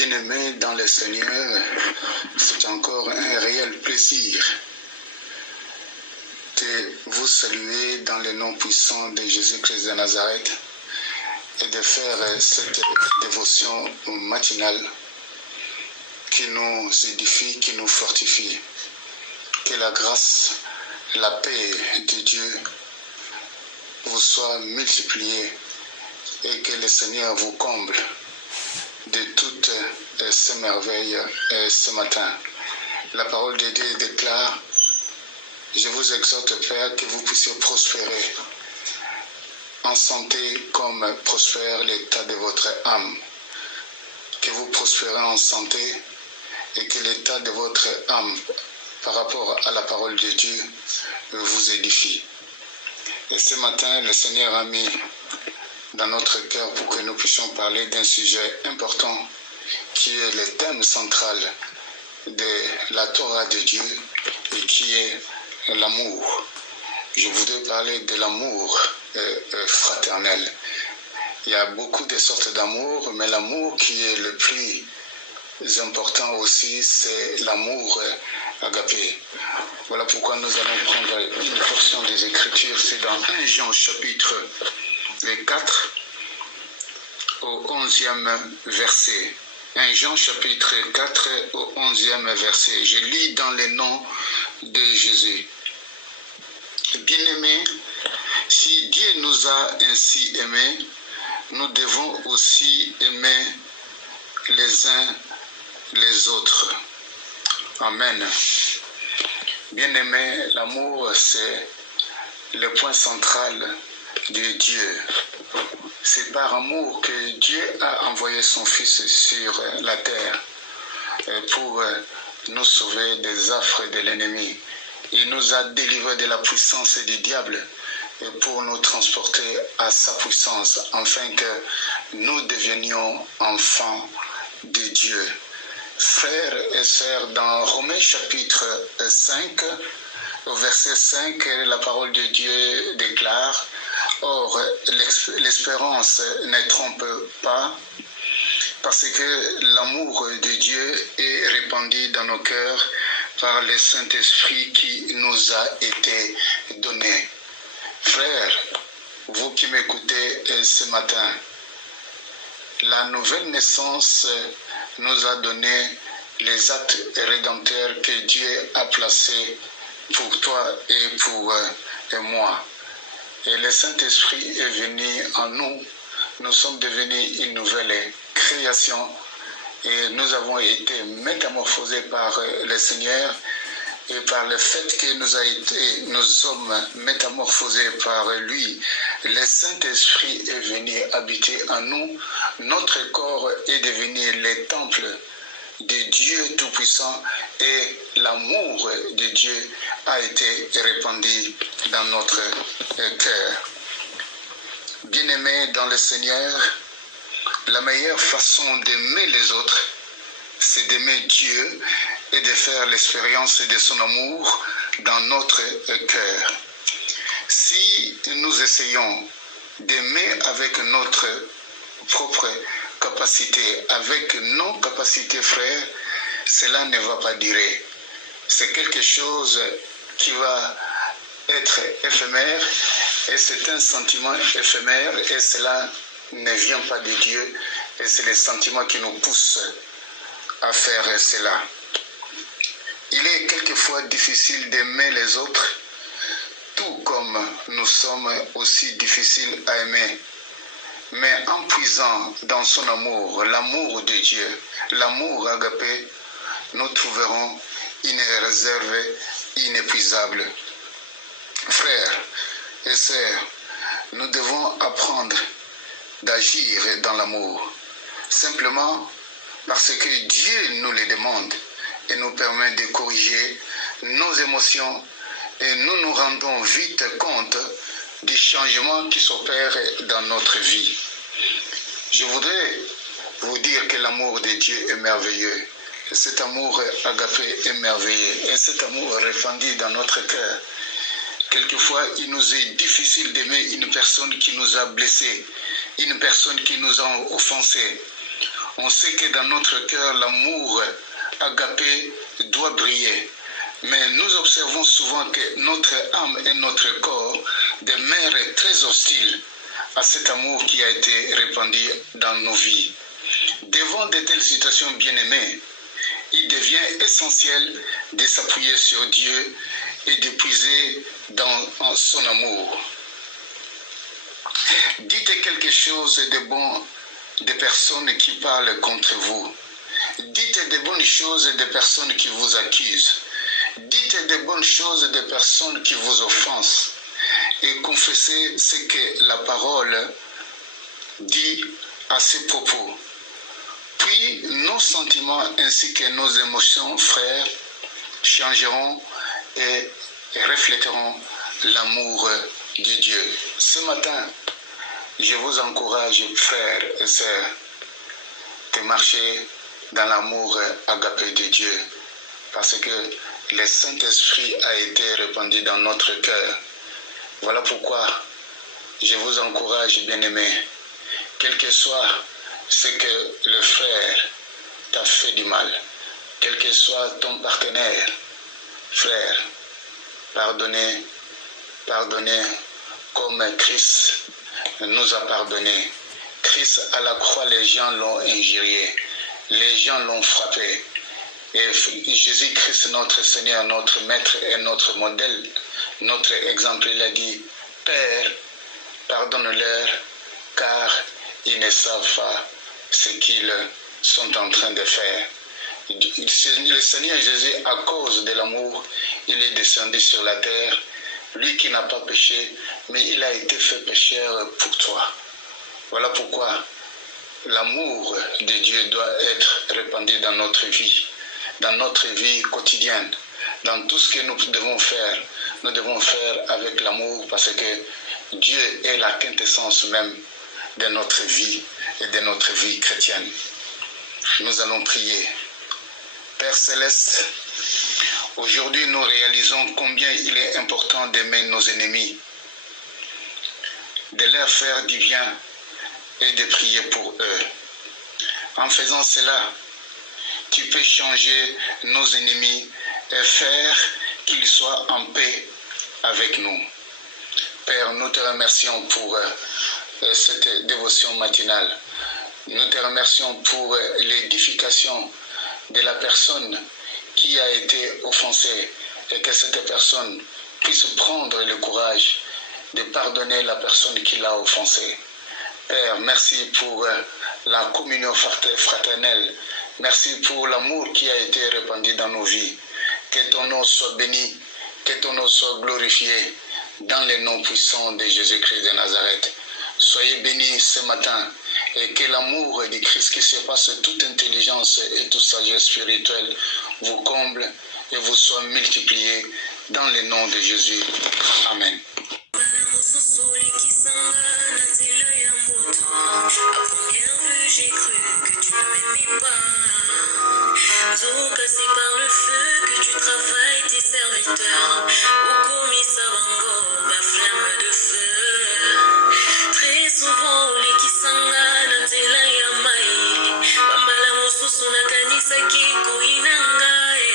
Bien-aimés dans le Seigneur, c'est encore un réel plaisir de vous saluer dans le nom puissant de Jésus-Christ de Nazareth et de faire cette dévotion matinale qui nous édifie, qui nous fortifie. Que la grâce, la paix de Dieu vous soit multipliée et que le Seigneur vous comble de toutes ces merveilles ce matin. La parole de Dieu déclare: je vous exhorte, Père, que vous puissiez prospérer en santé comme prospère l'état de votre âme. Que vous prospérez en santé et que l'état de votre âme par rapport à la parole de Dieu vous édifie. Et ce matin, le Seigneur a mis dans notre cœur pour que nous puissions parler d'un sujet important qui est le thème central de la Torah de Dieu et qui est l'amour. Je voudrais parler de l'amour fraternel. Il y a beaucoup de sortes d'amour, mais l'amour qui est le plus important aussi, c'est l'amour agapé. Voilà pourquoi nous allons prendre une portion des Écritures. C'est dans 1 Jean chapitre 4 au 11e verset. 1 Jean chapitre 4 au 11e verset. Je lis dans le nom de Jésus. Bien-aimés, si Dieu nous a ainsi aimés, nous devons aussi aimer les uns les autres. Amen. Bien-aimés, l'amour, c'est le point central de Dieu. C'est par amour que Dieu a envoyé son Fils sur la terre pour nous sauver des affres de l'ennemi. Il nous a délivrés de la puissance du diable et pour nous transporter à sa puissance, afin que nous devenions enfants de Dieu. Frères et sœurs, dans Romains chapitre 5, au verset 5, la parole de Dieu déclare: or, l'espérance ne trompe pas, parce que l'amour de Dieu est répandu dans nos cœurs par le Saint-Esprit qui nous a été donné. Frères, vous qui m'écoutez ce matin, la nouvelle naissance nous a donné les actes rédempteurs que Dieu a placés pour toi et pour moi. Et le Saint-Esprit est venu en nous. Nous sommes devenus une nouvelle création et nous avons été métamorphosés par le Seigneur. Et par le fait que nous sommes métamorphosés par lui, le Saint-Esprit est venu habiter en nous. Notre corps est devenu le temple de Dieu Tout-Puissant et l'amour de Dieu a été répandu dans notre cœur. Bien-aimés dans le Seigneur, la meilleure façon d'aimer les autres, c'est d'aimer Dieu et de faire l'expérience de son amour dans notre cœur. Si nous essayons d'aimer avec notre propre capacité, avec nos capacités, frères, cela ne va pas durer. C'est quelque chose qui va être éphémère et c'est un sentiment éphémère et cela ne vient pas de Dieu et c'est le sentiment qui nous pousse à faire cela. Il est quelquefois difficile d'aimer les autres, tout comme nous sommes aussi difficiles à aimer. Mais en puisant dans son amour, l'amour de Dieu, l'amour agapé, nous trouverons une réserve inépuisable. Frères et sœurs, nous devons apprendre d'agir dans l'amour, simplement parce que Dieu nous le demande et nous permet de corriger nos émotions et nous nous rendons vite compte des changements qui s'opèrent dans notre vie. Je voudrais vous dire que l'amour de Dieu est merveilleux. Et cet amour agapé est merveilleux. Et cet amour répandu dans notre cœur. Quelquefois, il nous est difficile d'aimer une personne qui nous a blessés, une personne qui nous a offensés. On sait que dans notre cœur, l'amour agapé doit briller. Mais nous observons souvent que notre âme et notre corps demeurent très hostiles à cet amour qui a été répandu dans nos vies. Devant de telles situations bien-aimées, il devient essentiel de s'appuyer sur Dieu et de puiser dans son amour. Dites quelque chose de bon des personnes qui parlent contre vous. Dites de bonnes choses des personnes qui vous accusent. Dites de bonnes choses des personnes qui vous offensent. Et confessez ce que la parole dit à ce propos. Puis nos sentiments ainsi que nos émotions, frères, changeront et reflèteront l'amour de Dieu. Ce matin, je vous encourage, frères et sœurs, de marcher dans l'amour agapé de Dieu, parce que le Saint-Esprit a été répandu dans notre cœur. Voilà pourquoi je vous encourage, bien-aimés, quel que soit ce que le frère t'a fait du mal, quel que soit ton partenaire, frère, pardonnez comme Christ nous a pardonné. Christ à la croix, les gens l'ont injurié, les gens l'ont frappé. Et Jésus-Christ, notre Seigneur, notre Maître et notre modèle, notre exemple, il a dit, Père, pardonne-leur, car ils ne savent pas ce qu'ils sont en train de faire. Le Seigneur Jésus, à cause de l'amour, il est descendu sur la terre, lui qui n'a pas péché, mais il a été fait pécheur pour toi. Voilà pourquoi l'amour de Dieu doit être répandu dans notre vie quotidienne, dans tout ce que nous devons faire avec l'amour, parce que Dieu est la quintessence même de notre vie et de notre vie chrétienne. Nous allons prier. Père Céleste, aujourd'hui nous réalisons combien il est important d'aimer nos ennemis, de leur faire du bien et de prier pour eux. En faisant cela, tu peux changer nos ennemis et faire qu'ils soient en paix avec nous. Père, nous te remercions pour cette dévotion matinale. Nous te remercions pour l'édification de la personne qui a été offensée et que cette personne puisse prendre le courage de pardonner la personne qui l'a offensée. Père, merci pour la communion fraternelle. Merci pour l'amour qui a été répandu dans nos vies. Que ton nom soit béni, que ton nom soit glorifié dans le nom puissant de Jésus-Christ de Nazareth. Soyez bénis ce matin et que l'amour du Christ qui surpasse toute intelligence et toute sagesse spirituelle vous comble et vous soit multiplié dans le nom de Jésus. Amen. J'ai cru que tu ne m'aimais pas. Tout cassé par le feu que tu travailles tes serviteurs. Au commis savango, ma flamme de feu. Très souvent, les qui s'engagent, nzela ya mai. Bambala mosusu na kanisa kiko inangae.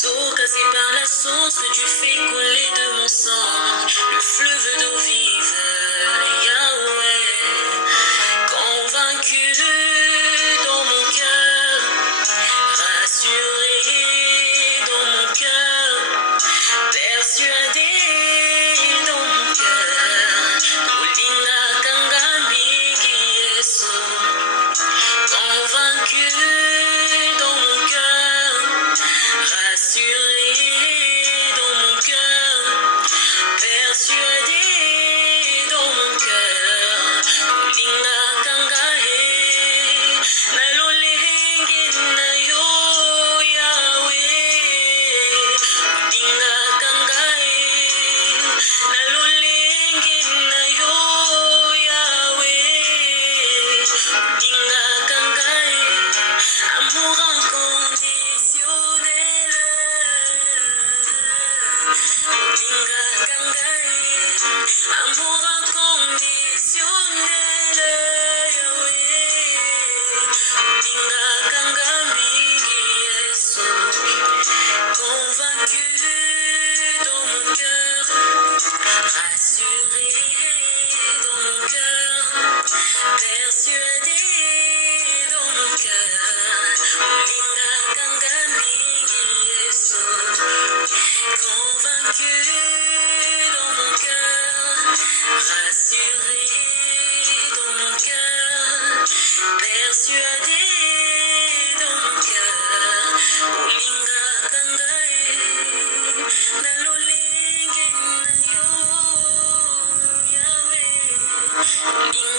Tout cassé par la source que tu fais couler de mon sang. Le fleuve d'eau vive, Yahweh. Convaincu dans mon cœur, rassuré dans mon cœur, persuadé dans mon cœur, Olinga Kangambi Yesu. Convaincu dans mon cœur, rassuré dans mon cœur, persuadé dans mon cœur, Olinga amour inconditionnel, Convaincu dans mon cœur, rassuré dans mon cœur, persuadé dans mon cœur. Olinga kanga mingi Yesu, convaincu dans mon cœur, rassuré dans mon cœur, persuadé dans mon cœur. Olinga kanga na lolingi na yo Yahweh.